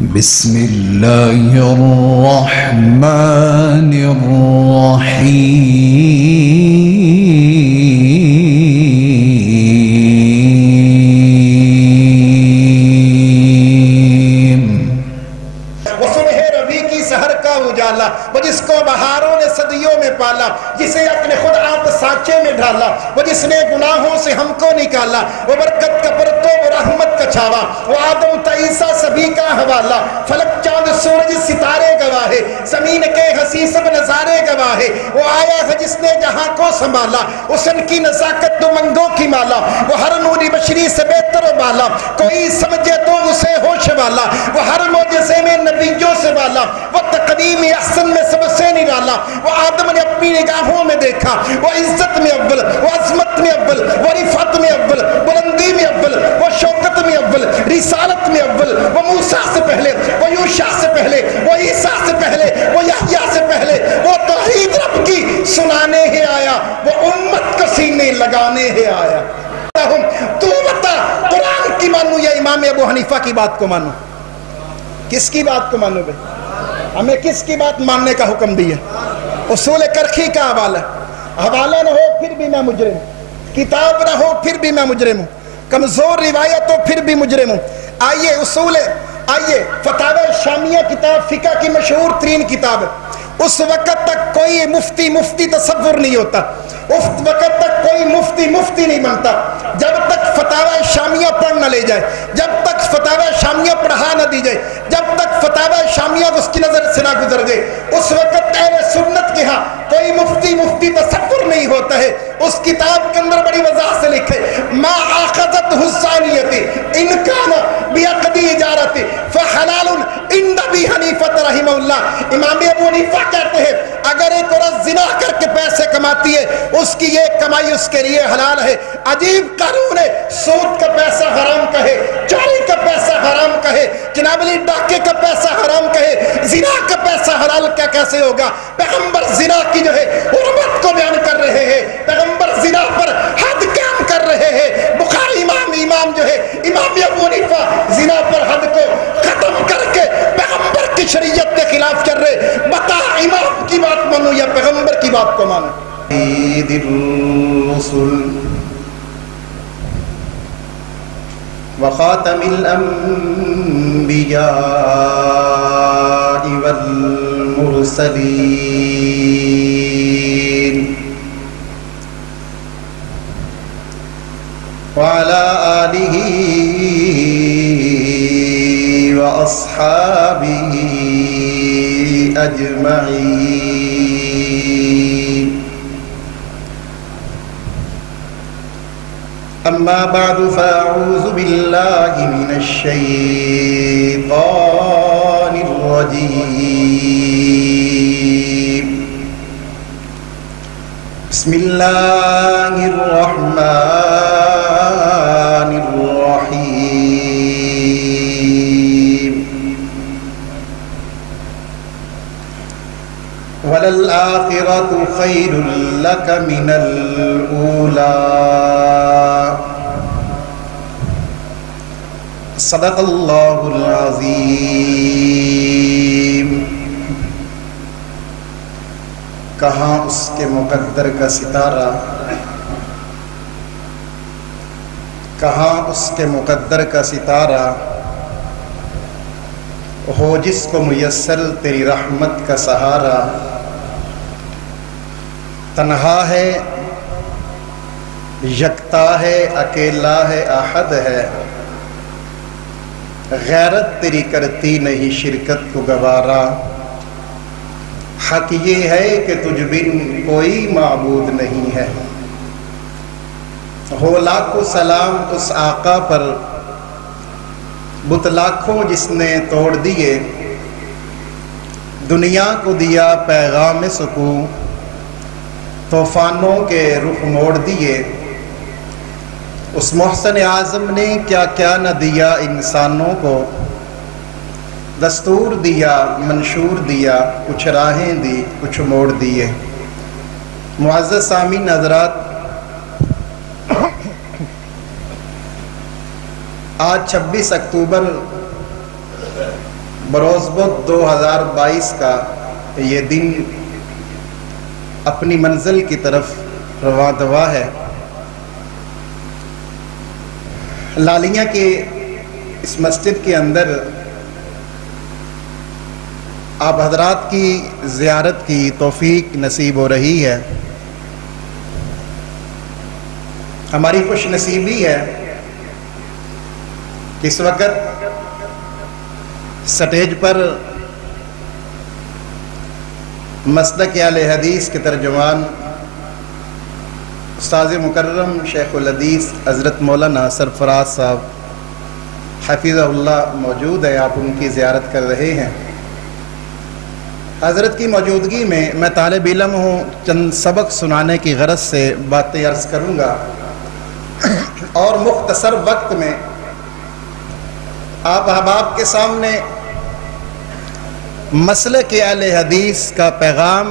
بسم اللہ الرحمن الرحیم۔ وہ صبح ربیع کی سحر کا اجالا، وہ جس کو بہاروں نے صدیوں میں پالا، جسے اپنے خود آپ سانچے میں ڈھالا، وہ جس نے گناہوں سے ہم کو نکالا، وہ برکت کا پرتو، وہ رحمت کا چھاوا، وہ آدم تا عیسیٰ سبھی کا حوالہ، فلک چاند سورج ستارے گواہے، زمین کے حسین سب نظارے گواہے، وہ آیا ہے جس نے جہاں کو سنبھالا، حسن کی نزاکت دو منگوں کی مالا، وہ ہر نوری بشری سے بہتر و بالا، کوئی سمجھے تو اسے ہوش والا، وہ ہر معجزے میں نبیوں سے والا، وہ تقدیم احسن میں سب سے نرالا، وہ آدم نے اپنی نگاہوں میں دیکھا، وہ عزت میں اول، وہ عظمت میں اول، وہ رفعت میں اول، بلندی میں اول، وہ شوکت میں اول، رسالت میں اول، وہ موسیٰ سے پہلے، وہ یوشع سے پہلے، وہ عیسیٰ سے پہلے، وہ یحییٰ سے پہلے، وہ توحید رب کی سنانے ہی آیا، وہ امت کو سینے لگانے ہی آیا۔ تو بتا قرآن کی مانو یا امام ابو حنیفہ کی بات کو مانو؟ کس کی بات کو مانو بھائی؟ ہمیں کس کی بات ماننے کا حکم دیا؟ اصول کرخی کا حوالہ نہ ہو پھر بھی میں مجرم ہوں، کتاب نہ ہو پھر بھی میں مجرم ہوں، کمزور روایت ہو پھر بھی مجرم ہوں۔ آئیے فتاوی شامیہ کتاب فقہ کی مشہور ترین کتاب ہے۔ اس وقت تک کوئی مفتی تصور نہیں ہوتا، اس وقت تک کوئی مفتی نہیں بنتا جب تک فتاوی شامیہ پڑھ نہ لے جائے، جب تک فتاوی شامیہ پڑھا نہ دی جائے، جب تک فتاوی شامیہ اس کی نظر سے نہ گزر جائے، اس وقت اہل سنت کے ہاں کوئی مفتی تصور نہیں ہوتا ہے۔ اس کتاب کے اندر بڑی وضاحت سے لکھے ما آخذت حسانیت ان کان بیعقدی اجارت فحلال عند ابی حنیفہ رحمہ اللہ۔ امام ابو حنیفہ کہتے ہیں اگر ایک عورت زنا کر کے پیسے کماتی ہے، اس کی یہ کمائی اس کے لیے حلال ہے۔ عجیب قانون ہے، سود کا پیسہ حرام کہے، چوری کا پیسہ حرام کہے، جناب علی ڈاکے کا پیسہ حرام کہے، زنا کا پیسہ حلال کیا کیسے ہوگا؟ پیغمبر زنا کی جو ہے حرمت کو بیان کر رہے ہیں، پیغمبر زنا پر حد قائم کر رہے ہیں۔ بخاری امام جو ہے امام ابو حنیفہ زنا پر حد کو ختم کر کے پیغمبر کی شریعت کے خلاف چل رہے۔ بتا امام کی بات مانو یا پیغمبر کی بات کو مانو؟ سید الرسل وخاتم الانبیاء والمرسلین وعلى آلہ واصحابہ اجمعین۔ اما بعد فاعوذ باللہ من الشیطان الرجیم۔ بسم اللہ الرحمن الرحیم۔ وَلَلْآخِرَةُ خَيْرٌ لَكَ مِنَ الْأُولَى۔ صدق اللہ العظیم۔ کہاں اس کے مقدر کا ستارہ، کہاں اس کے مقدر کا ستارہ ہو جس کو میسر تیری رحمت کا سہارا۔ تنہا ہے، یکتا ہے، اکیلا ہے، احد ہے، غیرت تیری کرتی نہیں شرکت کو گوارا۔ حق یہ ہے کہ تجھ بن کوئی معبود نہیں ہے۔ ہو لاکھوں سلام اس آقا پر، بت لاکھوں جس نے توڑ دیے، دنیا کو دیا پیغام سکون، طوفانوں کے رخ موڑ دیے۔ اس محسن اعظم نے کیا کیا نہ دیا انسانوں کو، دستور دیا، منشور دیا، کچھ راہیں دی، کچھ موڑ دیے۔ معزز سامعین حضرات، آج 26 اکتوبر بروز بدھ 2022 کا یہ دن اپنی منزل کی طرف رواں دوا ہے۔ لالیاں کے اس مسجد کے اندر آپ حضرات کی زیارت کی توفیق نصیب ہو رہی ہے۔ ہماری خوش نصیبی ہے کہ اس وقت سٹیج پر مسلک اہل حدیث کے ترجمان استاذ مکرم شیخ الحدیث حضرت مولانا سرفراز صاحب حفظہ اللہ موجود ہے۔ آپ ان کی زیارت کر رہے ہیں۔ حضرت کی موجودگی میں میں طالب علم ہوں، چند سبق سنانے کی غرض سے باتیں عرض کروں گا اور مختصر وقت میں آپ احباب کے سامنے مسلک اہل حدیث کا پیغام،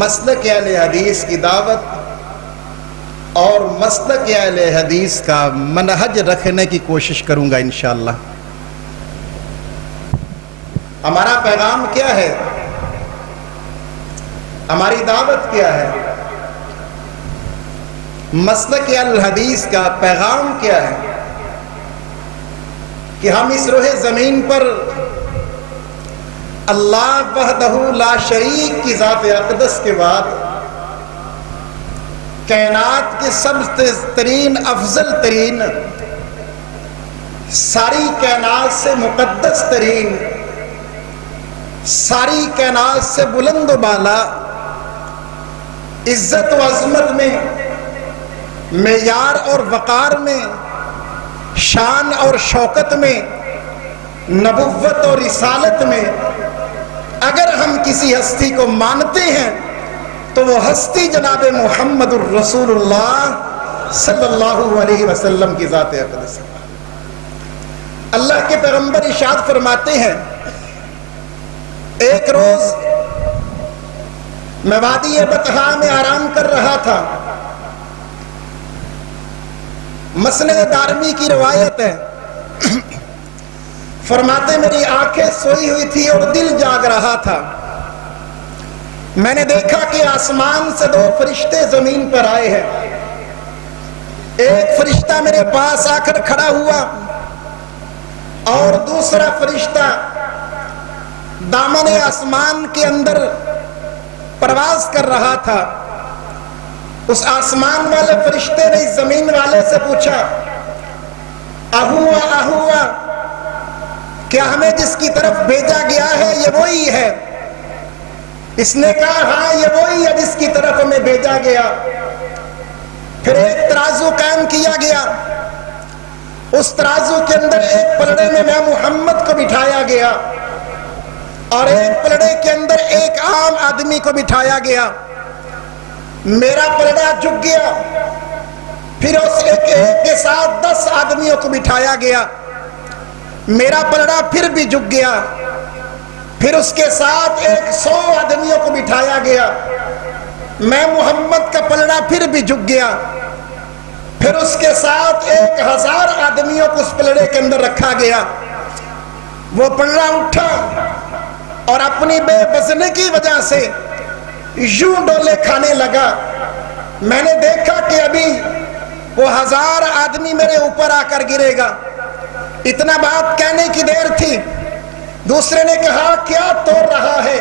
مسلک اہل حدیث کی دعوت اور مسلک اہل حدیث کا منہج رکھنے کی کوشش کروں گا انشاءاللہ۔ ہمارا پیغام کیا ہے؟ ہماری دعوت کیا ہے؟ مسلک اہل حدیث کا پیغام کیا ہے؟ کہ ہم اس روح زمین پر اللہ وحدہ لا شریک کی ذات اقدس کے بعد کائنات کے سب ترین افضل ترین، ساری کائنات سے مقدس ترین، ساری کائنات سے بلند و بالا، عزت و عظمت میں، معیار اور وقار میں، شان اور شوکت میں، نبوت اور رسالت میں اگر ہم کسی ہستی کو مانتے ہیں تو وہ ہستی جناب محمد الرسول اللہ صلی اللہ علیہ وسلم کی ذات اقدس ہے۔ اللہ کے پیغمبر ارشاد فرماتے ہیں، ایک روز میں وادی بطحا میں آرام کر رہا تھا۔ مسند دارمی کی روایت ہے، فرماتے میری آنکھیں سوئی ہوئی تھی اور دل جاگ رہا تھا۔ میں نے دیکھا کہ آسمان سے دو فرشتے زمین پر آئے ہیں۔ ایک فرشتہ میرے پاس آ کر کھڑا ہوا اور دوسرا فرشتہ دامن آسمان کے اندر پرواز کر رہا تھا۔ اس آسمان والے فرشتے نے اس زمین والے سے پوچھا، اہوا اہوا، کیا ہمیں جس کی طرف بھیجا گیا ہے یہ وہی ہے؟ اس نے کہا ہاں یہ وہی ہے جس کی طرف ہمیں بھیجا گیا۔ پھر ایک ترازو قائم کیا گیا، اس ترازو کے اندر ایک پلڑے میں محمد کو بٹھایا گیا اور ایک پلڑے کے اندر ایک عام آدمی کو بٹھایا گیا۔ میرا پلڑا جھک گیا، پھر اس ایک کے ساتھ 10 آدمیوں کو بٹھایا گیا۔ میرا پلڑا پھر بھی جھک گیا، پھر اس کے ساتھ 100 آدمیوں کو بٹھایا گیا۔ میں محمد کا پلڑا پھر بھی جھک گیا، پھر اس کے ساتھ 1000 آدمیوں کو اس پلڑے کے اندر رکھا گیا۔ وہ پلڑا اٹھا اور اپنی بے وزنی کی وجہ سے یوں ڈولے کھانے لگا۔ میں نے دیکھا کہ ابھی وہ 1000 آدمی میرے اوپر آ کر گرے گا۔ اتنا بات کہنے کی دیر تھی، دوسرے نے کہا کیا توڑ رہا ہے؟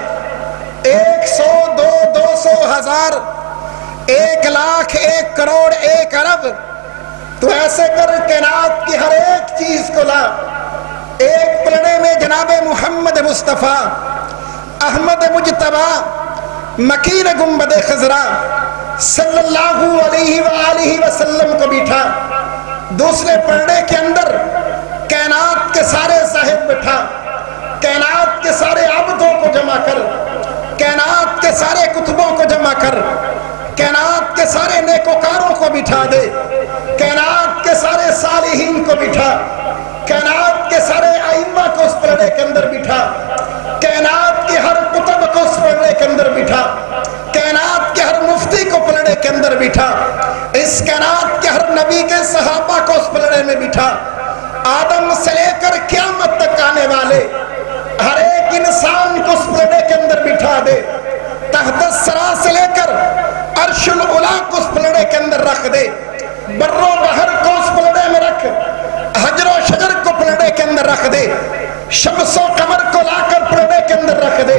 100 2 200 1000 1 لاکھ 1 کروڑ 1 ارب، تو ایسے کر کائنات کی ہر ایک چیز کو لا۔ ایک پلڑے میں جناب محمد مصطفیٰ احمد مجتبیٰ مکین گنبد خضرا صلی اللہ علیہ وآلہ وسلم کو بیٹھا۔ دوسرے پلڑے کے اندر کائنات کے سارے صاحب بٹھا، کائنات کے سارے عبدوں کو جمع کر، کائنات کے سارے کتبوں کو جمع کر، کائنات کے سارے نیکوکاروں کو بٹھا دے، کائنات کے سارے صالحین کو بٹھا، کائنات کے سارے ائمہ کو اس پلڑے کے اندر بٹھا، کائنات کے ہر کتب کو اس پلڑے کے اندر بٹھا، کائنات کے ہر مفتی کو پلڑے کے اندر بٹھا، اس کائنات کے ہر نبی کے صحابہ کو اس پلڑے میں بٹھا۔ آدم سے لے کر قیامت تک آنے والے بٹھا دے، تحت الثری سے لے کر عرش العلا کو اس پلڑے کے اندر رکھ دے، بر و بحر کو اس پلڑے میں رکھ، حجر و شجر کو پلڑے کے اندر رکھ دے، شمس و قمر کو لا کر پلڑے کے اندر رکھ دے،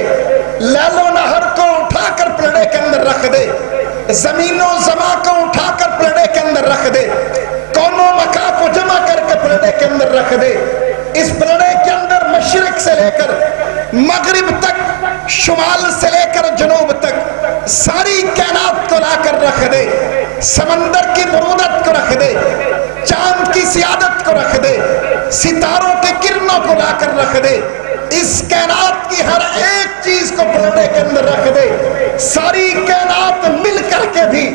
لیل و نہر کو اٹھا کر پلڑے کے اندر رکھ دے، زمین و زماں کو اٹھا کر پلڑے کے اندر رکھ دے، کون و مکان کو جمع کر کے پلڑے کے اندر رکھ دے، اس پلڑے کے اندر مشرق سے لے کر مغرب تک، شمال سے لے کر جنوب تک ساری کائنات کو لا کر رکھ دے، سمندر کی برودت کو رکھ دے، چاند کی سیادت کو رکھ دے، ستاروں کے کرنوں کو لا کر رکھ دے، اس کائنات کی ہر ایک چیز کو پلڑے کے اندر رکھ دے، ساری کائنات مل کر کے بھی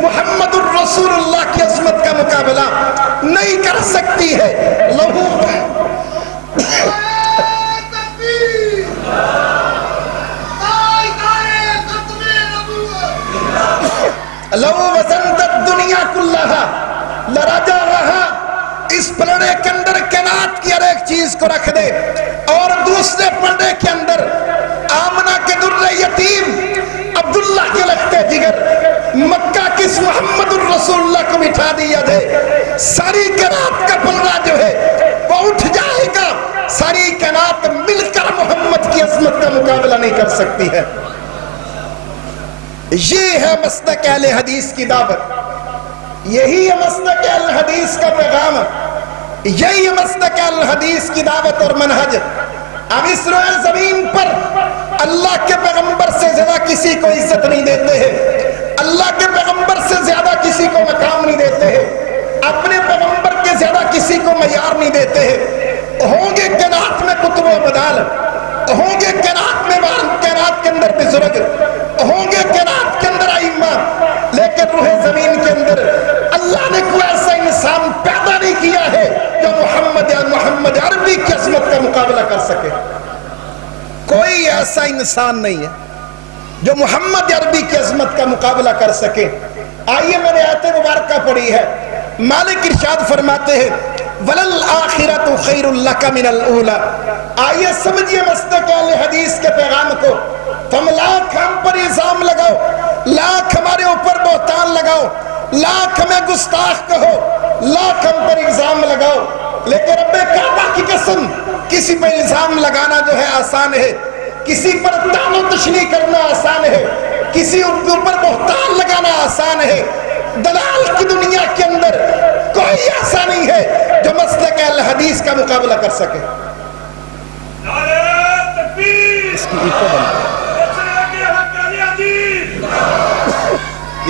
محمد الرسول اللہ کی عظمت کا مقابلہ نہیں کر سکتی ہے۔ لہو لو وزنت الدنیا کلہا لرجعہا، اس پلڑے کے اندر کائنات کی ہر ایک چیز کو رکھ دے، اور دوسرے پلڑے کے اندر آمنہ کے در یتیم عبداللہ کے لختے جگر مکہ کس محمد الرسول اللہ کو بٹھا دیا دے، ساری کائنات کا پلڑا جو ہے وہ اٹھ جائے گا، ساری کائنات مل کر محمد کی عظمت کا مقابلہ نہیں کر سکتی ہے۔ یہ ہے مسلک اہل حدیث کی دعوت، یہی ہے مسلک اہل حدیث کا پیغام، یہی ہے مسلک اہل حدیث کی دعوت اور منہج۔ اب اس روئے زمین پر اللہ کے پیغمبر سے زیادہ کسی کو عزت نہیں دیتے ہیں، اللہ کے پیغمبر سے زیادہ کسی کو مقام نہیں دیتے ہیں، اپنے پیغمبر کے زیادہ کسی کو معیار نہیں دیتے ہیں۔ ہوں گے کائنات میں قطب و بدال، ہوں گے کائنات میں کائنات کے اندر بزرگ، ہوں گے کائنات کے اندر ائمہ، لیکن روح زمین کے اندر اللہ نے کوئی ایسا انسان پیدا نہیں کیا ہے جو محمد عربی کی عظمت کا مقابلہ کر سکے۔ کوئی ایسا انسان نہیں ہے جو محمد عربی کی عظمت کا مقابلہ کر سکے۔ آئیے میں نے آیت مبارکہ پڑھی ہے، مالک ارشاد فرماتے ہیں وَلَلْآخِرَةُ خَيْرٌ لَكَ مِنَ الْأُولَى۔ آئیے سمجھئے مسلک اہل حدیث کے پیغام کو۔ تم لاکھ ہم پر الزام لگاؤ، لاکھ ہمارے اوپر بہتان لگاؤ، لاکھ ہمیں گستاخ کہو، لاکھ ہم پر الزام لگاؤ، لیکن رب کعبہ کی قسم کسی پر الزام لگانا جو ہے آسان ہے، کسی پر طعن و تشنیع کرنا آسان ہے، کسی اوپر بہتان لگانا آسان ہے۔ دلال کی دنیا کے اندر کوئی ایسا نہیں ہے جو مسلک اہل حدیث کا مقابلہ کر سکے۔ اس کی ایکو بند کر،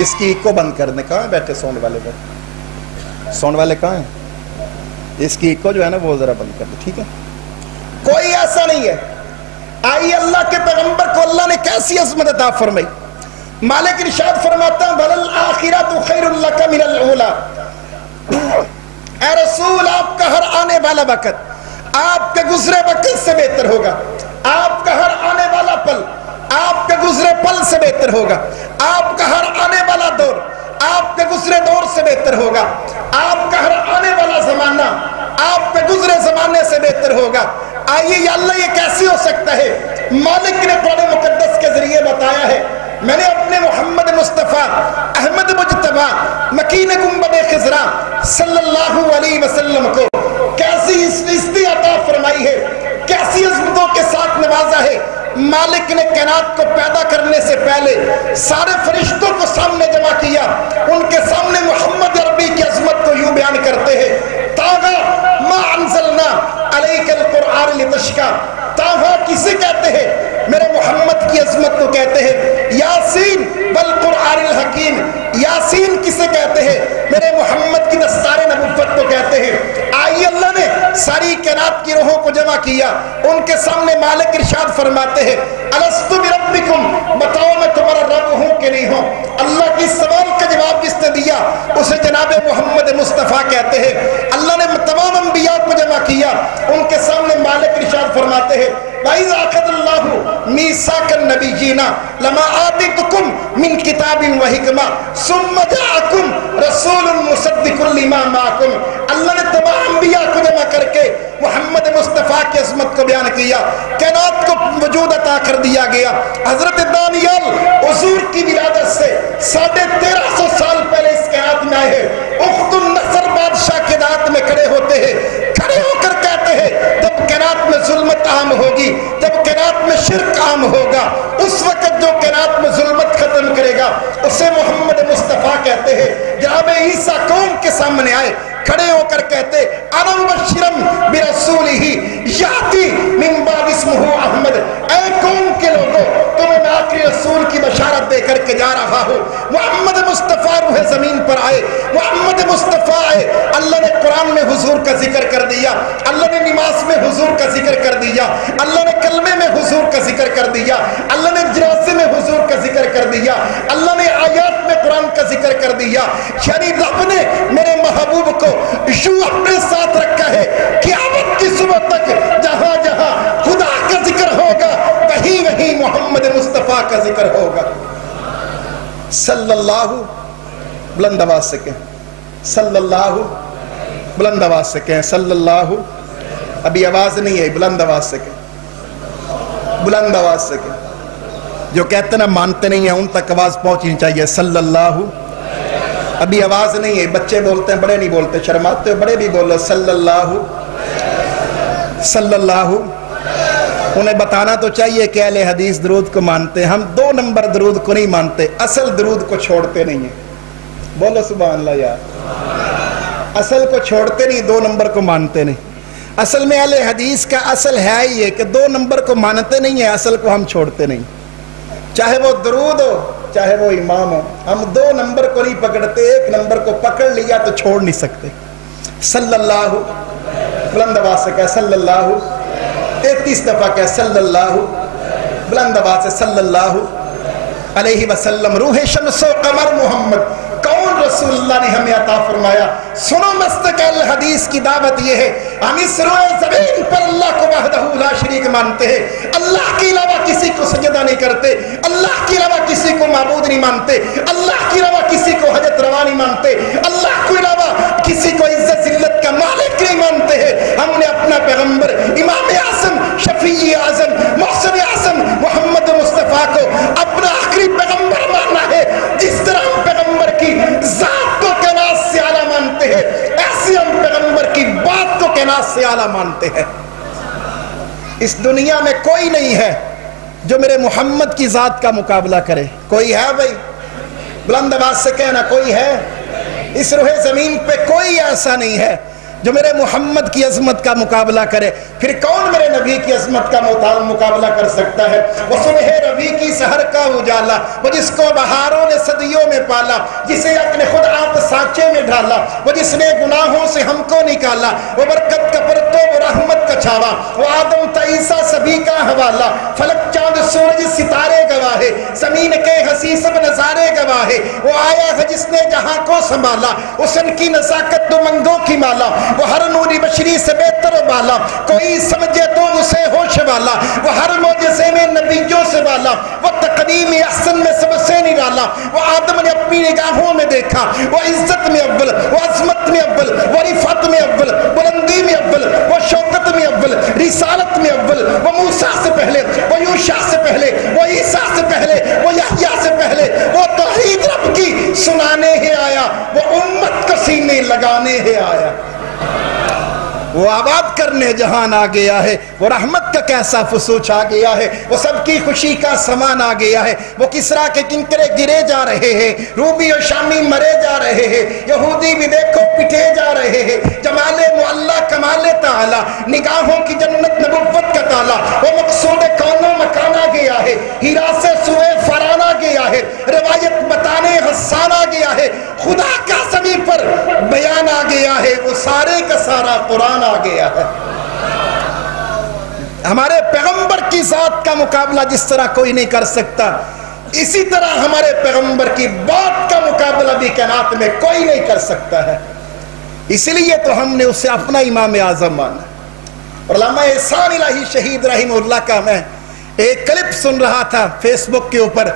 اس کی ایکو بند کرنے، کہاں بیٹھے سونڈ والے بیٹھے، سونڈ والے کہاں ہیں؟ اس کی ایکو جو ہے نا وہ ذرا بند کر دے، ٹھیک ہے؟ کوئی ایسا نہیں ہے۔ آئیے اللہ کے پیغمبر کو اللہ نے کیسی عظمت عطا فرمائی۔ مالک ارشاد فرماتا ہے وَلَلْآخِرَةُ خَيْرٌ لَكَ مِنَ الْأُولَى۔ اے رسول، آپ کا ہر آنے والا وقت آپ کے گزرے وقت سے بہتر ہوگا، آپ کا ہر آنے والا پل آپ کے گزرے پل سے بہتر ہوگا، آپ کا ہر آنے والا دور آپ کے گزرے دور سے بہتر ہوگا، آپ کا ہر آنے والا زمانہ آپ کے گزرے زمانے سے بہتر ہوگا۔ آئیے یا اللہ یہ کیسے ہو سکتا ہے؟ مالک نے قرآن مقدس کے ذریعے بتایا ہے، میں نے اپنے محمد مصطفیٰ احمد مجتبیٰ مکین گنبد خضرا صلی اللہ علیہ وسلم کو کیسی عزت عطا فرمائی ہے، کیسی عظمتوں کے ساتھ نوازا ہے۔ مالک نے کائنات کو پیدا کرنے سے پہلے سارے فرشتوں کو سامنے جمع کیا، ان کے سامنے محمد عربی کی عظمت کو یوں بیان کرتے ہیں تاغا ما انزلنا علیک القرآن لتشقی۔ تاغا کسے کہتے ہیں؟ میرے محمد کی عظمت کو کہتے ہیں۔ یاسین والقرآن الحکیم، یاسین کسے کہتے ہیں؟ میرے محمد کی دستار نبوت کو کہتے ہیں۔ آئیے اللہ نے ساری کائنات کی روحوں کو جمع کیا، ان کے سامنے مالک ارشاد فرماتے ہیں الستو بربکم، بتاؤ میں تمہارا رب ہوں کہ نہیں ہوں؟ اللہ کی سوال کا جواب جس نے دیا اسے جناب محمد مصطفیٰ کہتے ہیں۔ اللہ نے تمام انبیاء کو جمع کیا، ان کے سامنے مالک ارشاد فرماتے ہیں وَإِذَا أَخَذَ اللَّهُ مِيثَاقَ النَّبِيِّينَ لَمَا آتَيْتُكُم مِّن كِتَابٍ وَحِكْمَةٍ ثُمَّ جَاءَكُم رَسُولٌ مُصَدِّقٌ لِّمَا مَعَكُمْ۔ اللہ نے تمام انبیاء کو جمع کر کے محمد مصطفیٰ کی عظمت کو بیان کیا، کائنات کو وجود عطا کر دیا گیا۔ حضرت دانیال حضور کی ولادت سے 1350 سال پہلے اس کائنات میں آئے ہیں، اخت النصر بادشاہ کے دعوت میں کھڑے ہوتے ہیں، کھڑے ہو کر کہتے ہیں جب کائنات میں ظلمت عام ہوگی، جب کائنات میں شرک عام ہوگا، اس وقت جو کائنات میں ظلمت ختم کرے گا اسے محمد مصطفیٰ کہتے ہیں۔ جناب عیسیٰ قوم کے سامنے آئے، کھڑے ہو کر کہتے انا مبشرم برسولہ یاتی من بعد اسمہ احمد، اے قوم کے لوگوں تمہیں میں آخری رسول کی بشارت دے کر کے جا رہا ہوں۔ محمد مصطفیٰ روح زمین پر آئے، محمد مصطفیٰ آئے، اللہ نے قرآن میں حضور کا ذکر کر دیا، اللہ نے نماز میں حضور کا ذکر کر دیا، اللہ نے کلمے میں حضور کا ذکر کر دیا، اللہ نے جنازے میں حضور کا ذکر کر دیا، اللہ نے آیات میں قرآن کا ذکر کر دیا۔ یعنی رب نے میرے محبوب کو یوں اپنے ساتھ رکھا ہے، قیامت کی صبح تک جہاں جہاں خدا کا ذکر ہوگا وہیں وہیں محمد مصطفیٰ کا ذکر ہوگا۔ صلی اللہ، بلند آواز سے کہیں صلی اللہ، بلند آواز سے کہیں صلی اللہ، ابھی آواز نہیں ہے، بلند آواز سے کہیں، بلند آواز سے کہیں۔ جو کہتے نا مانتے نہیں ہیں ان تک آواز پہنچنی چاہیے، صلی اللہ۔ ابھی آواز نہیں ہے، بچے بولتے ہیں، بڑے نہیں بولتے، شرماتے ہو، بڑے بھی بولو صلی اللہ، صلی اللہ۔ انہیں بتانا تو چاہیے کہ اہل حدیث درود کو مانتے ہیں، ہم 2 نمبر درود کو نہیں مانتے، اصل درود کو چھوڑتے نہیں ہیں، بولو سبحان اللہ یار، اصل کو چھوڑتے نہیں، 2 نمبر کو مانتے نہیں۔ اصل میں اہل حدیث کا اصل ہے ہی ہے کہ 2 نمبر کو مانتے نہیں ہیں، اصل کو ہم چھوڑتے نہیں، چاہے وہ درود ہو چاہے وہ امام ہو، ہم 2 نمبر کو نہیں پکڑتے، 1 نمبر کو پکڑ لیا تو چھوڑ نہیں سکتے۔ صلی اللہ، بلند آواز سے کہہ صلی اللہ، 33 دفعہ کہہ صلی اللہ، بلند آواز سے صلی اللہ علیہ وسلم۔ روح شمس و قمر محمد، کون رسول اللہ نے ہمیں عطا فرمایا؟ سنو مستقل حدیث کی دعوت یہ ہے، ہم اس روئے زمین پر اللہ کو وحدہ لا شریک مانتے ہیں، اللہ کے علاوہ کسی کو سجدہ نہیں کرتے، اللہ کے علاوہ کسی کو معبود نہیں مانتے، اللہ کے علاوہ کسی کو حاجت روا نہیں مانتے، اللہ کے علاوہ کسی کو عزت ذلت کا مالک نہیں مانتے ہیں۔ ہم نے اپنا پیغمبر امام اعظم شفیع اعظم محسن اعظم محمد مصطفیٰ کو اپنا آخری پیغمبر ماننا ہے۔ جس طرح ہم پیغمبر کی ذات کو کائنات سے اعلیٰ مانتے ہیں، ایسے ہم پیغمبر کی بات کو کائنات سے اعلیٰ مانتے ہیں۔ اس دنیا میں کوئی نہیں ہے جو میرے محمد کی ذات کا مقابلہ کرے، کوئی ہے بھائی؟ بلند آواز سے کہنا کوئی ہے؟ اس روح زمین پہ کوئی ایسا نہیں ہے جو میرے محمد کی عظمت کا مقابلہ کرے، پھر کون میرے نبی کی عظمت کا مقابلہ کر سکتا ہے؟ وہ صبح ربی کی سحر کا اجالا، وہ جس کو بہاروں نے صدیوں میں پالا، جسے اپنے خود آپ سانچے میں ڈالا، وہ جس نے گناہوں سے ہم کو نکالا، وہ برکت کا پرتو، وہ رحمت کا چھاوا، وہ آدم تا عیسیٰ سبھی کا حوالہ، فلک چاند سورج ستارے گواہ، زمین کے حسی سب نظارے گواہ، وہ آیا ہے جس نے جہاں کو سنبھالا، حسن کی نزاکت دو منگوں کی مالا، وہ ہر نوری بشری سے بہتر و بالا، کوئی سمجھے تو اسے ہوش والا، وہ ہر معجزے میں نبیوں سے والا، وہ تقدیم احسن میں سب سے نرالا، وہ آدم نے اپنی نگاہوں میں دیکھا، وہ عزت میں اول، وہ عظمت میں اول، وہ رفعت میں اول، بلندی میں اول، وہ شوکت میں اول، رسالت میں اول، وہ موسیٰ سے پہلے، وہ یوشع سے پہلے، وہ عیسیٰ سے پہلے، وہ یحییٰ سے پہلے، وہ توحید رب کی سنانے ہی آیا، وہ امت کو سینے لگانے ہی آیا، وہ آباد کرنے جہان آ گیا ہے، وہ رحمت کا کیسا فسوچ آ گیا ہے، وہ سب کی خوشی کا سامان آ گیا ہے، وہ کسرا کے کنکرے گرے جا رہے ہیں، روبی و شامی مرے جا رہے ہیں، یہودی بھی دیکھو پٹے جا رہے ہیں، جمال معلّہ کمال تعالی، نگاہوں کی جنت نبوت کا تالا، وہ مقصود کون و مکان آ گیا ہے، ہیرا سے سوئے فران آ گیا ہے، روایت بتانے حسان آ گیا ہے، خدا کا زمین پر بیان آ گیا ہے، وہ سارے کا سارا قرآن آ گیا ہے۔ ہمارے پیغمبر کی ذات کا مقابلہ جس طرح کوئی نہیں کر سکتا، اسی طرح ہمارے پیغمبر کی بات کا مقابلہ بھی کائنات میں کوئی نہیں کر سکتا ہے، اس لیے تو ہم نے اسے اپنا امام اعظم مانا۔ اور علامہ احسان الہی شہید رحمہ اللہ کا میں ایک کلپ سن رہا تھا فیس بک کے اوپر،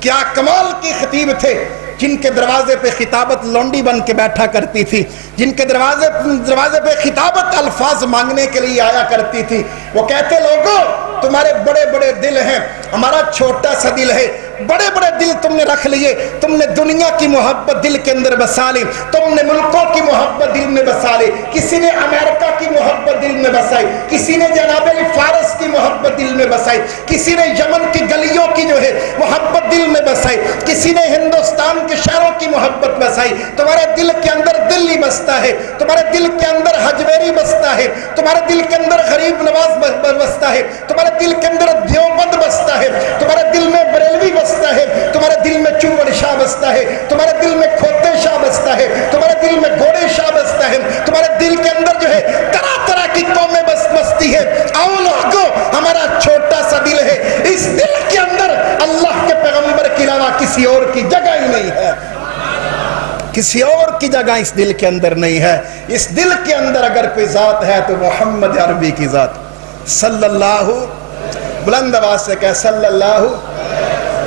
کیا کمال کی خطیب تھے، جن کے دروازے پہ خطابت لونڈی بن کے بیٹھا کرتی تھی، جن کے دروازے پہ خطابت الفاظ مانگنے کے لیے آیا کرتی تھی، وہ کہتے لوگوں تمہارے بڑے بڑے دل ہیں، ہمارا چھوٹا سا دل ہے، بڑے بڑے دل تم نے رکھ لیے، تم نے دنیا کی محبت دل کے اندر بسا لی، تم نے ملکوں کی محبت دل میں بسا لی، کسی نے امریکہ کی محبت دل میں بسائی، کسی نے جناب فارس کی محبت دل میں بسائی، کسی نے یمن کی گلیوں کی جو ہے محبت دل میں بسائی، کسی نے ہندوستان کے شہروں کی محبت بسائی۔ تمہارے دل کے اندر دلی بستا ہے، تمہارے دل کے اندر حجویری بستا ہے، تمہارے دل کے اندر غریب نواز بستا ہے، تمہارے دل کے اندر دیوبند بستا ہے، تمہارے دل میں بریلوی بستا ہے، تمہارے دل میں چوڑ شاہ بستا ہے، تمہارے دل میں کھوتے شاہ بستا ہے، تمہارے دل میں گھوڑے شاہ بستا ہے، تمہارے دل کے اندر جو ہے طرح طرح کی قومیں بستی ہے۔ آؤ لوگوں ہمارا چھوٹا سا دل ہے، اس دل کے اندر اللہ کے پیغمبر کے علاوہ کسی اور کی جگہ ہی نہیں ہے، کسی اور کی جگہ اس دل کے اندر نہیں ہے۔ اس دل کے اندر اگر کوئی ذات ہے تو محمد عربی کی ذات صلی اللہ، بلند آواز سے کہہ صلی اللہ۔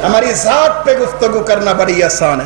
ہماری ذات پہ گفتگو کرنا بڑی آسان ہے،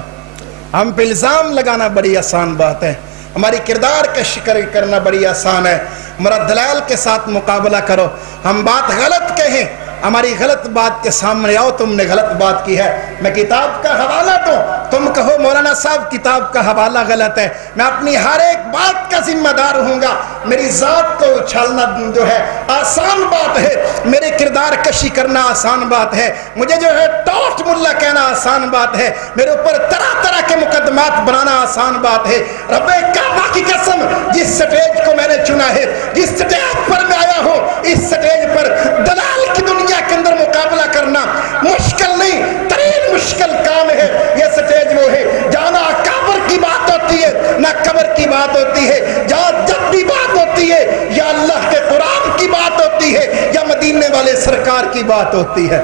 ہم پہ الزام لگانا بڑی آسان بات ہے، ہماری کردار کا شکر کرنا بڑی آسان ہے، ہمارا دلائل کے ساتھ مقابلہ کرو، ہم بات غلط کہیں، ہماری غلط بات کے سامنے آؤ تم نے غلط بات کی ہے، میں کتاب کا حوالہ دوں، تم کہو مولانا صاحب کتاب کا حوالہ غلط ہے، میں اپنی ہر ایک بات کا ذمہ دار ہوں گا۔ میری ذات کو اچھالنا جو ہے آسان بات ہے، میرے کردار کشی کرنا آسان بات ہے، مجھے جو ہے ٹوٹ ملا کہنا آسان بات ہے، میرے اوپر طرح طرح کے مقدمات بنانا آسان بات ہے۔ رب کعبہ کی قسم، جس سٹیج کو میں نے چنا ہے، جس سٹیج پر میں آیا ہوں، اس سٹیج پر دلال کی دنیا کے اندر مقابلہ کرنا مشکل نہیں، ترین مشکل کام ہے۔ یہ سٹیج وہ ہے جہاں نہ قبر کی بات ہوتی ہے نہ قبر کی بات ہوتی ہے، جہاں جب بھی بات ہوتی ہے یا اللہ کے قرآن کی بات ہوتی ہے یا مدینے والے سرکار کی بات ہوتی ہے۔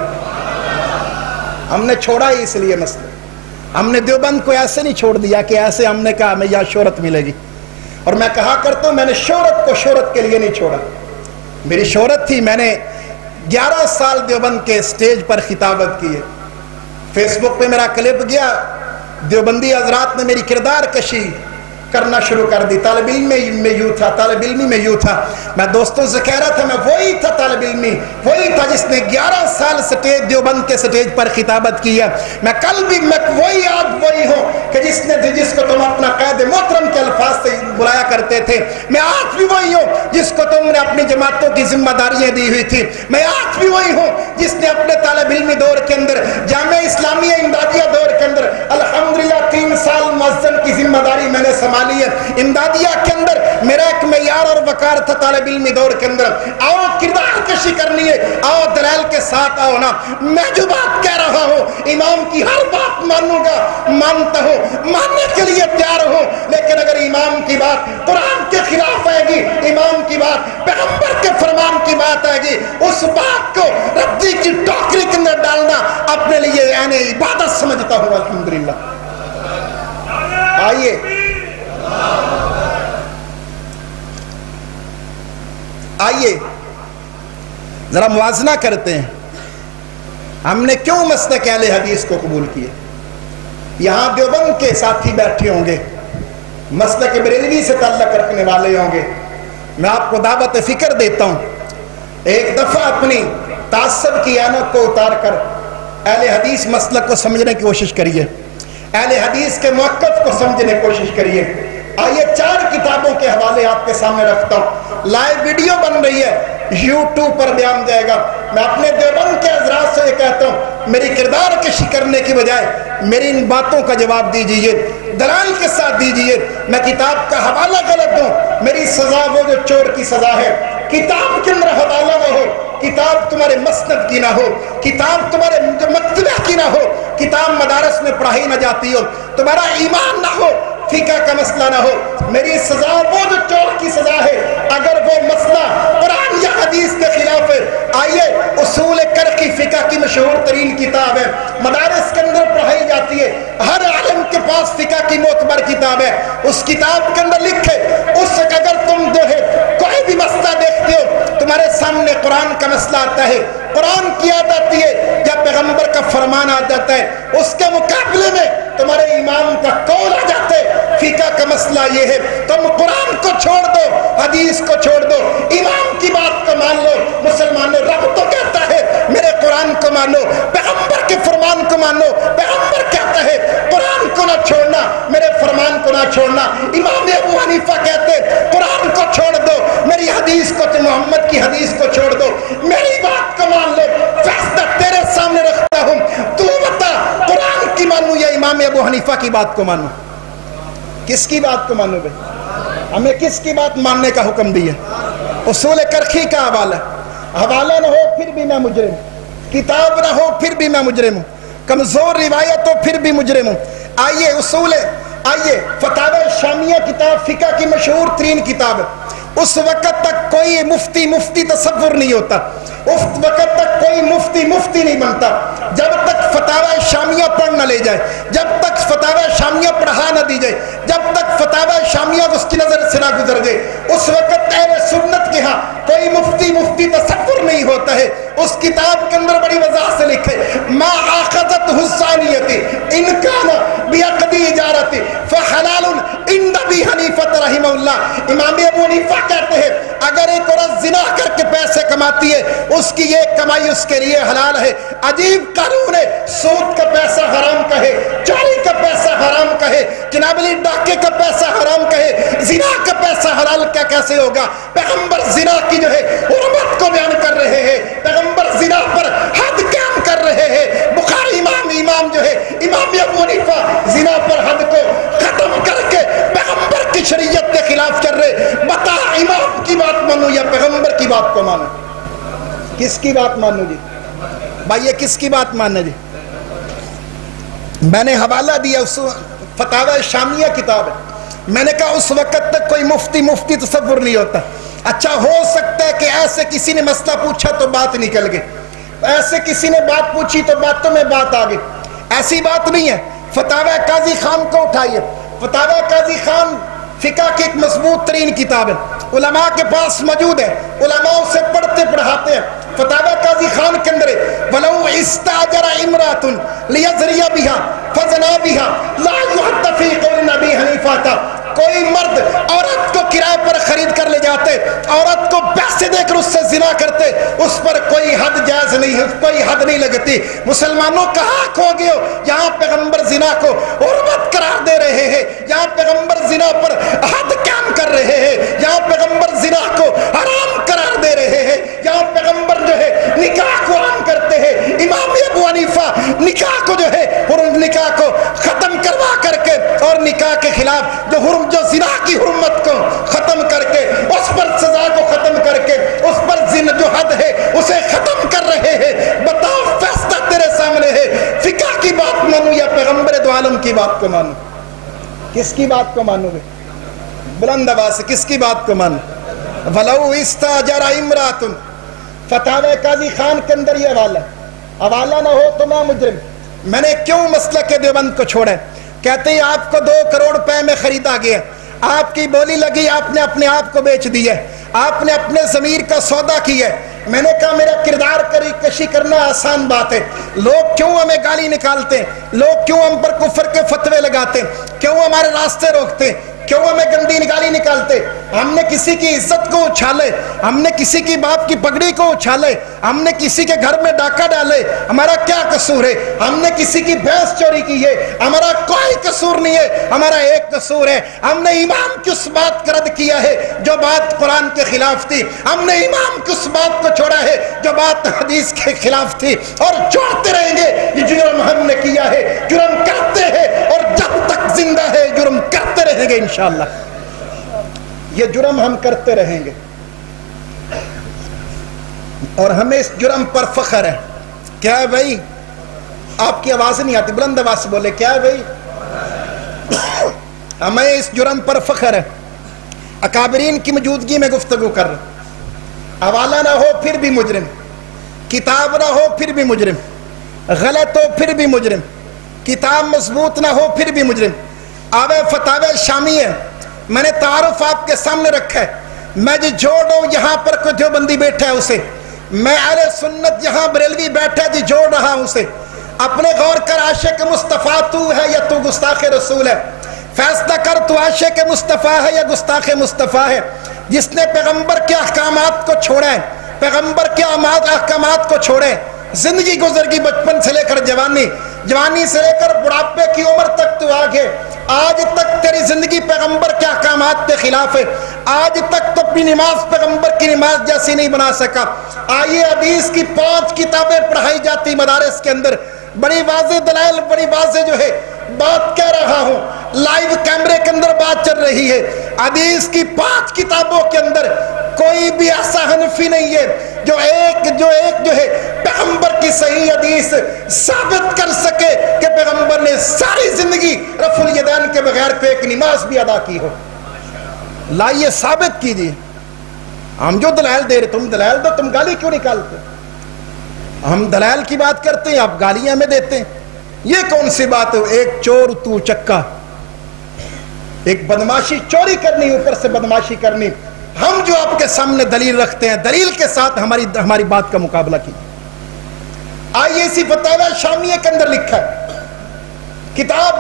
ہم نے چھوڑا ہی اس لیے مسئلہ، ہم نے دیوبند کو ایسے نہیں چھوڑ دیا کہ ایسے ہم نے کہا ہمیں یہاں شہرت ملے گی، اور میں کہا کرتا ہوں میں نے شہرت کو شہرت کے لیے نہیں چھوڑا، میری شہرت تھی، میں نے 11 سال دیوبند کے سٹیج پر خطابت کی ہے، فیس بک پہ میرا کلپ گیا، دیوبندی حضرات نے میری کردار کشی کرنا شروع کر دی، طالب علمی میں یوں تھا، طالب علمی میں یوں تھا، میں دوستوں سے کہہ رہا تھا میں وہی تھا طالب علمی، وہی تھا جس نے 11 سال سٹیج دیوبند کے سٹیج پر خطابت کی ہے، میں کل بھی میں وہی آج وہی ہوں کہ جس کو تم اپنا قائد محترم کے الفاظ سے بلایا کرتے تھے، میں آج بھی وہی ہوں جس کو تم نے اپنی جماعتوں کی ذمہ داریاں دی ہوئی تھی، میں آج بھی وہی ہوں جس نے اپنے طالب علمی دور کے اندر جامعہ اسلامیہ امدادیہ دور کے اندر الحمدللہ 3 سال مؤذن کی ذمہ داری میں نے سنبھالی ہے۔ امدادیہ کے اندر میرا ایک معیار اور وقار تھا طالب علمی دور کے اندر، آؤ کردار کشی کرنی ہے، آؤ دلائل کے ساتھ آؤ نا، میں جو بات کہہ رہا ہوں امام کی ہر بات مانوں گا، مانتا ہوں، ماننے کے لیے تیار ہوں، لیکن اگر امام کی بات قرآن کے خلاف آئے گی، امام کی بات پیغمبر کے فرمان کی بات آئے گی، اس بات کو ردی کی ٹوکری کے اندر ڈالنا اپنے لیے یعنی عبادت سمجھتا ہوں۔ الحمدللہ آئیے ذرا موازنہ کرتے ہیں، ہم نے کیوں مسلک اہل حدیث کو قبول کیا؟ یہاں دیوبند کے ساتھی بیٹھے ہوں گے، مسلک بریلوی سے تعلق رکھنے والے ہوں گے، میں آپ کو دعوت فکر دیتا ہوں، ایک دفعہ اپنی تعصب کی عینت کو اتار کر اہل حدیث مسلک کو سمجھنے کی کوشش کریے، اہل حدیث کے موقف کو سمجھنے کی کوشش کریے۔ آئیے 4 کتابوں کے حوالے آپ کے سامنے رکھتا ہوں، لائیو ویڈیو بن رہی ہے، یوٹیوب پر بیان جائے گا، میں اپنے دیوبند کے حضرات سے یہ کہتا ہوں میری کردار کشی کرنے کی بجائے میری ان باتوں کا جواب دیجئے، دلائل کے ساتھ دیجئے، میں کتاب کا حوالہ غلط دوں، میری سزا وہ جو چور کی سزا ہے، کتاب کے اندر حوالہ نہ ہو، کتاب تمہارے مسند کی نہ ہو، کتاب تمہارے مکتبہ کی نہ ہو، کتاب مدارس میں پڑھائی نہ جاتی ہو، تمہارا ایمان نہ ہو، فقہ کا مسئلہ نہ ہو، میری سزا وہ جو چور کی سزا ہے، اگر وہ مسئلہ قرآن یا حدیث کے خلاف ہے، آئیے اصول کرخی فقہ کی مشہور ترین کتاب ہے، مدارس کے اندر پڑھائی جاتی ہے، ہر عالم کے پاس فقہ کی معتبر کتاب ہے، اس کتاب کے اندر لکھے اس سے اگر تم جو ہے کوئی بھی مسئلہ دیکھتے ہو تمہارے سامنے قرآن کا مسئلہ آتا ہے، قرآن کی یاد آتی ہے یا پیغمبر کا فرمان آ جاتا ہے، اس کے مقابلے میں تمہارے امام کا قول آ جاتا ہے، فقہ کا مسئلہ یہ ہے، تم قرآن کو چھوڑ دو، حدیث کو چھوڑ دو، امام کی بات کو مان لو۔ مسلمانوں، رب تو کہتا ہے میرے قرآن کو مانو، پیغمبر کے فرمان کو مانو، پیغمبر کہتا ہے قرآن کو نہ چھوڑنا، میرے فرمان کو نہ چھوڑنا۔ امام ابو حنیفہ کہتے قرآن کو چھوڑ دو، میری حدیث کو، محمد کی حدیث کو چھوڑ دو، میری بات کو مان لو، فیصلہ تیرے سامنے رکھتا ہوں، تو بتا قرآن کی مانو یا امام ابو حنیفہ کی بات کو مانو؟ کس کی بات کو مانو بھائی؟ ہمیں کس کی بات ماننے کا حکم دیا؟ اصول کرخی کا حوالہ، حوالہ نہ ہو پھر بھی میں مجرم، کتاب نہ ہو پھر بھی میں مجرم ہوں، کمزور روایت ہو پھر بھی مجرم ہوں۔ آئیے اصول، آئیے فتاوی شامیہ کتاب فقہ کی مشہور ترین کتاب ہے، اس وقت تک کوئی مفتی تصور نہیں ہوتا، اس وقت تک کوئی مفتی نہیں بنتا جب تک فتاوی شامیہ پڑھ نہ لے جائے، جب تک فتاوی شامیہ پڑھا نہ دی جائے، جب تک فتاوی شامیہ اس کی نظر سے نہ گزر جائے، اس وقت اہل سنت کے ہاں کوئی مفتی تصور نہیں ہوتا ہے۔ اس کتاب کے اندر بڑی وضاحت سے لکھے ما آخذت حسانیت ان کان بیعقدی اجارت فحلال عند ابی حنیفہ رحمہ اللہ۔ امام ابو حنیفہ کہتے ہیں اگر ایک عورت زنا کر کے پیسے کماتی ہے، اس کی یہ کمائی اس کے لیے حلال ہے۔ عجیب قانون ہے، سود کا پیسہ حرام کہے، چوری کا پیسہ حرام کہے، جناب علی ڈاکے کا پیسہ حرام کہے، زنا کا پیسہ حلال کیا کیسے ہوگا؟ پیغمبر زنا کی جو ہے حرمت کو بیان کر رہے ہیں، پیغمبر زنا پر حد قائم کر رہے ہیں۔ بخاری امام جو ہے امام ابو حنیفہ زنا پر حد کو ختم کر کے پیغمبر کی شریعت کے خلاف چل رہے۔ بتا امام کی بات مانو یا پیغمبر کی بات کو مانو؟ کس کی بات مانو جی بھائی؟ یہ کس کی بات ماننا جی؟ میں نے حوالہ دیا، اس فتاوی شامیہ کتاب ہے، میں نے کہا اس وقت تک کوئی مفتی تصور نہیں ہوتا۔ اچھا ہو سکتا ہے کہ ایسے کسی نے مسئلہ پوچھا تو بات نکل گئی، ایسے کسی نے بات پوچھی تو باتوں میں بات آ گئی، ایسی بات نہیں ہے۔ فتاوی قاضی خان کو اٹھائیے، فتاوی قاضی خان فقہ کی ایک مضبوط ترین کتاب ہے، علماء کے پاس موجود ہے، علماء اسے پڑھتے پڑھاتے ہیں۔ فتاوی قاضی خان کے اندر ولو استاجر امرات لیزری بها فزنا بها لا يحد في قول ابی حنیفہ تھا۔ کوئی مرد عورت کو کرائے پر خرید کر لے جاتے، عورت کو پیسے دے کر اس سے زنا کرتے، اس پر کوئی حد جائز نہیں ہے، کوئی حد نہیں لگتی۔ مسلمانوں کہاں کھو گئے ہو؟ یہاں پیغمبر زنا کو حرمت قرار دے رہے ہیں، یہاں پیغمبر زنا پر حد قائم کر رہے ہیں، یہاں پیغمبر زنا کو حرام قرار دے رہے ہیں، یہاں پیغمبر جو ہے نکاح کو عام کرتے ہیں۔ امام ابو حنیفہ نکاح کو جو ہے نکاح کو ختم کروا کر کے اور نکاح کے خلاف جو زنا کی حرمت کو ختم کر کے، اس پر سزا کو ختم کر کے، اس پر زنا جو حد ہے اسے ختم کر رہے ہیں۔ بتاؤ فیصلہ تیرے سامنے ہے، فقہ کی بات مانو یا پیغمبر دو عالم کی بات کو مانو؟ کس کی بات کو مانو گے؟ بلند آواز سے کس کی بات کو مانو؟ ولو استاجر امرات، فتاوی قاضی خان کے اندر یہ حوالہ نہ ہو تو میں مجرم۔ میں نے کیوں مسلک دیوبند کو چھوڑا؟ کہتے ہیں آپ کو 2 کروڑ روپے میں خریدا گیا، آپ کی بولی لگی، آپ نے اپنے آپ کو بیچ دیا، آپ نے اپنے ضمیر کا سودا کیا۔ میں نے کہا میرا کردار کشی کرنا آسان بات ہے، لوگ کیوں ہمیں گالی نکالتے ہیں، لوگ کیوں ہم پر کفر کے فتوے لگاتے ہیں، کیوں ہمارے راستے روکتے ہیں، کیوں ہمیں گندی نگالی نکالتے؟ ہم نے کسی کی عزت کو اچھالے، ہم نے کسی کی باپ کی پگڑی کو اچھالے، ہم نے کسی کے گھر میں ڈاکہ ڈالے، ہمارا کیا قصور ہے؟ ہم نے کسی کی بھینس چوری کی ہے، ہمارا کوئی قصور نہیں ہے، ہمارا ایک قصور ہے، ہم نے امام کی اس بات کا رد کیا ہے جو بات قرآن کے خلاف تھی، ہم نے امام کی اس بات کو چھوڑا ہے جو بات حدیث کے خلاف تھی، اور چھوڑتے رہیں گے۔ یہ جرم ہم نے کیا ہے، جرم کرتے ہیں، اور جب تک زندہ ہے جرم کرتے رہیں گے انشاءاللہ، یہ جرم ہم کرتے رہیں گے، اور ہمیں اس جرم پر فخر ہے۔ کیا ہے بھائی؟ آپ کی آواز نہیں آتی، بلند آواز سے بولے کیا ہے بھائی؟ ہمیں اس جرم پر فخر ہے۔ اکابرین کی موجودگی میں گفتگو کر رہے، حوالہ نہ ہو پھر بھی مجرم، کتاب نہ ہو پھر بھی مجرم، غلط ہو پھر بھی مجرم، کتاب مضبوط نہ ہو پھر بھی مجرم۔ آوے فتاوی شامی ہے، میں نے تعارف آپ کے سامنے رکھا ہے، میں جی جوڑ رہا ہوں یہاں پر کوئی دیوبندی بیٹھا ہے اسے، میں اہل سنت یہاں بریلوی بیٹھا ہے جی جوڑ رہا ہوں اسے، اپنے غور کر عاشق مصطفیٰ تو ہے یا تو گستاخ رسول ہے، فیصلہ کر تو عاشق مصطفیٰ ہے یا گستاخ مصطفیٰ ہے، جس نے پیغمبر کے احکامات کو چھوڑا ہے، پیغمبر کے احکامات کو چھوڑے، زندگی گزر گئی بچپن سے لے کر جوانی، جوانی سے لے کر بڑھاپے کی عمر تک تو آگے، آج تک تیری زندگی پیغمبر کے احکامات کے خلاف ہے، آج تک تو اپنی نماز پیغمبر کی نماز جیسی نہیں بنا سکا۔ آئیے حدیث کی 5 کتابیں پڑھائی جاتی مدارس کے اندر، بڑی واضح دلائل، بڑی واضح جو ہے بات کہہ رہا ہوں، لائیو کیمرے کے اندر بات چل رہی ہے، حدیث کی 5 کتابوں کے اندر کوئی بھی ایسا حنفی نہیں ہے جو ایک ہے پیغمبر کی صحیح حدیث ثابت کر سکے کہ پیغمبر نے ساری زندگی رفع الیدین کے بغیر کوئی ایک نماز بھی ادا کی ہو۔ لائیے ثابت کیجیے، ہم جو دلائل دے رہے، تم دلائل دو، تم گالی کیوں نکالتے؟ ہم دلائل کی بات کرتے ہیں، آپ گالیاں ہمیں دیتے ہیں، یہ کون سی بات ہے؟ ایک چور تو چکا، ایک بدماشی چوری کرنی، اوپر سے بدماشی کرنی، ہم جو آپ کے سامنے دلیل رکھتے ہیں، دلیل کے ساتھ ہماری بات کا مقابلہ کیجیے۔ آئیے اسی فتاوی شامیہ کے اندر لکھا ہے، کتاب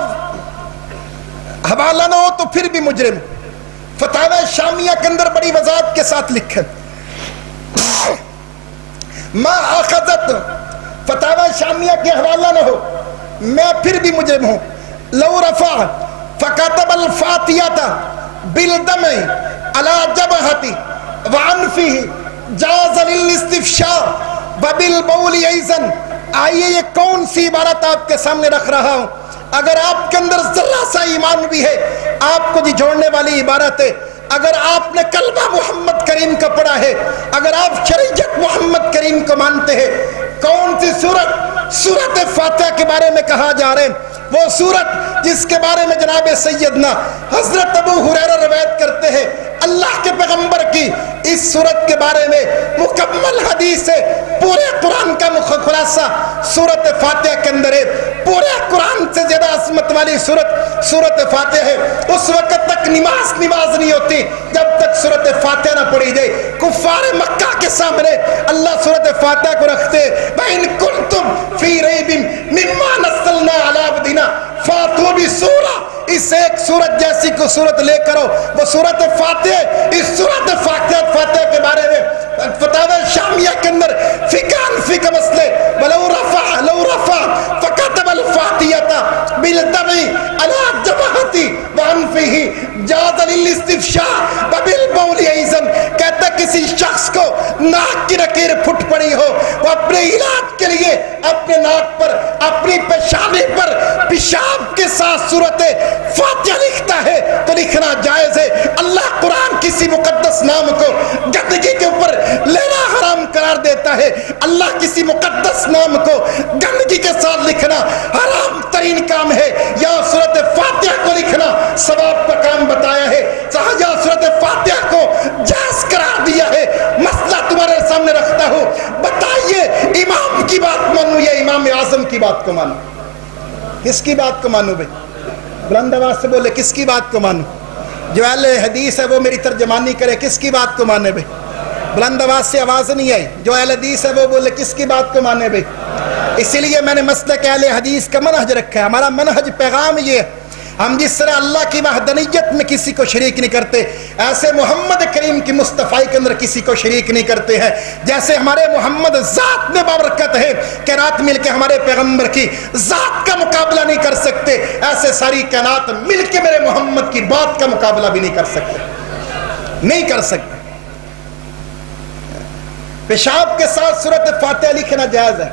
حوالہ نہ ہو تو پھر بھی مجرم، فتاوی شامیہ کے اندر بڑی وضاحت کے ساتھ لکھا ہے، ما آخذت، فتاوی شامیہ کے حوالہ نہ ہو، میں پھر بھی مجرم ہوں، لو رفع فکتب الفاتحہ بالدمع علی جبہتی وعنفہ جاز للاستفشاء وبالبول ایضا۔ آئیے یہ کون سی عبارت آپ کے سامنے رکھ رہا ہوں، اگر آپ کے اندر ذرہ سا ایمان بھی ہے، آپ کو جوڑنے والی عبارت ہے، اگر آپ نے کلمہ محمد کریم کا پڑھا ہے، اگر آپ شریعت محمد کریم کو مانتے ہیں، کون سی سورت فاتحہ کے بارے میں کہا جا رہے ہیں، وہ سورت جس کے بارے میں جناب سیدنا حضرت ابو ہریرہ روایت کرتے ہیں، اللہ کے پیغمبر کی اس سورت کے بارے میں مکمل حدیث ہے، پورے قرآن کا خلاصہ سورت فاتحہ کے اندر ہے، پورے قرآن سے زیادہ عظمت والی سورت فاتحہ ہے۔ اس وقت تک نماز نہیں ہوتی جب تک سورت فاتحہ نہ پڑھی جائے۔ کفار مکہ کے سامنے اللہ سورت فاتحہ کو رکھتے، وَإِن كُنتُمْ فِي رَيْبٍ مِّمَّا نَزَّلْنَا عَلَىٰ عَبْدِنَا فَأْتُوا بِسُورَةٍ، اس ایک سورت جیسی کو سورت لے کرو، وہ سورت فاتحہ۔ اس سورت فاتحہ کے بارے میں فتاوی شامیہ کے اندر فقہ کا مسئلے، لو رفع فكتب الفاتحة بالدمع على جبهته وعنفه جاز للاستفشاء وبالبول ایضا۔ کہتا کسی شخص کو ناک کی لکیر پھٹ پڑی ہو، وہ اپنے علاج کے لیے اپنے ناک پر، اپنی پیشانی پر پیشاب کے ساتھ سورت فاتحہ لکھتا ہے تو لکھنا جائز ہے۔ اللہ قرآن کسی مقدس نام کو گندگی کے اوپر لینا حرام قرار دیتا ہے، اللہ کسی مقدس نام کو گندگی کے ساتھ لکھنا حرام ترین کام ہے۔ یا سورت فاتحہ کو لکھنا ثواب کا کام بتایا ہے، یا سورت فاتحہ کو جائز قرار دیا ہے۔ مسئلہ تمہارے سامنے رکھتا ہوں، بتائیے امام کی بات مانو یا امام اعظم کی بات کو مانو؟ کس کی بات کو مانو بھائی؟ بلند آواز سے بولے، کس کی بات کو مانو؟ جو اہل حدیث ہے وہ میری ترجمانی کرے، کس کی بات کو مانے بھائی؟ بلند آواز سے آواز نہیں آئی، جو اہل حدیث ہے وہ بولے کس کی بات کو مانے بھائی؟ اسی لیے میں نے مسلک اہل حدیث کا منہج رکھا ہے، ہمارا منہج پیغام یہ ہے، ہم جس طرح اللہ کی وحدانیت میں کسی کو شریک نہیں کرتے، ایسے محمد کریم کی مصطفیٰ کے اندر کسی کو شریک نہیں کرتے ہیں۔ جیسے ہمارے محمد ذات میں بابرکت ہے کہ رات مل کے ہمارے پیغمبر کی ذات کا مقابلہ نہیں کر سکتے، ایسے ساری کائنات مل کے میرے محمد کی بات کا مقابلہ بھی نہیں کر سکتے، نہیں کر سکتے۔ پیشاب کے ساتھ سورت فاتحہ لکھنا جائز ہے،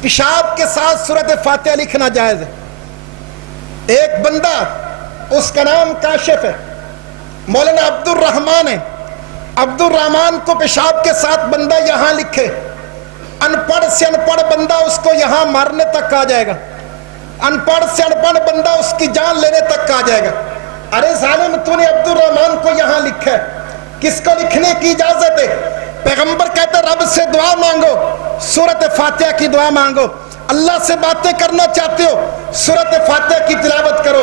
پیشاب کے ساتھ سورت فاتحہ لکھنا جائز ہے۔ ایک بندہ، اس کا نام کاشف ہے، مولانا عبد الرحمن ہے، عبد الرحمن کو پیشاب کے ساتھ بندہ یہاں لکھے، ان پڑھ سے ان پڑھ بندہ اس کو یہاں مارنے تک آ جائے گا، ان پڑھ سے ان پڑھ بندہ اس کی جان لینے تک آ جائے گا۔ ارے ظالم، تو نے عبد الرحمن کو یہاں لکھا ہے، کس کو لکھنے کی اجازت ہے؟ پیغمبر کہتا ہے رب سے دعا مانگو، سورت فاتحہ کی دعا مانگو، اللہ سے باتیں کرنا چاہتے ہو سورت فاتحہ کی تلاوت کرو،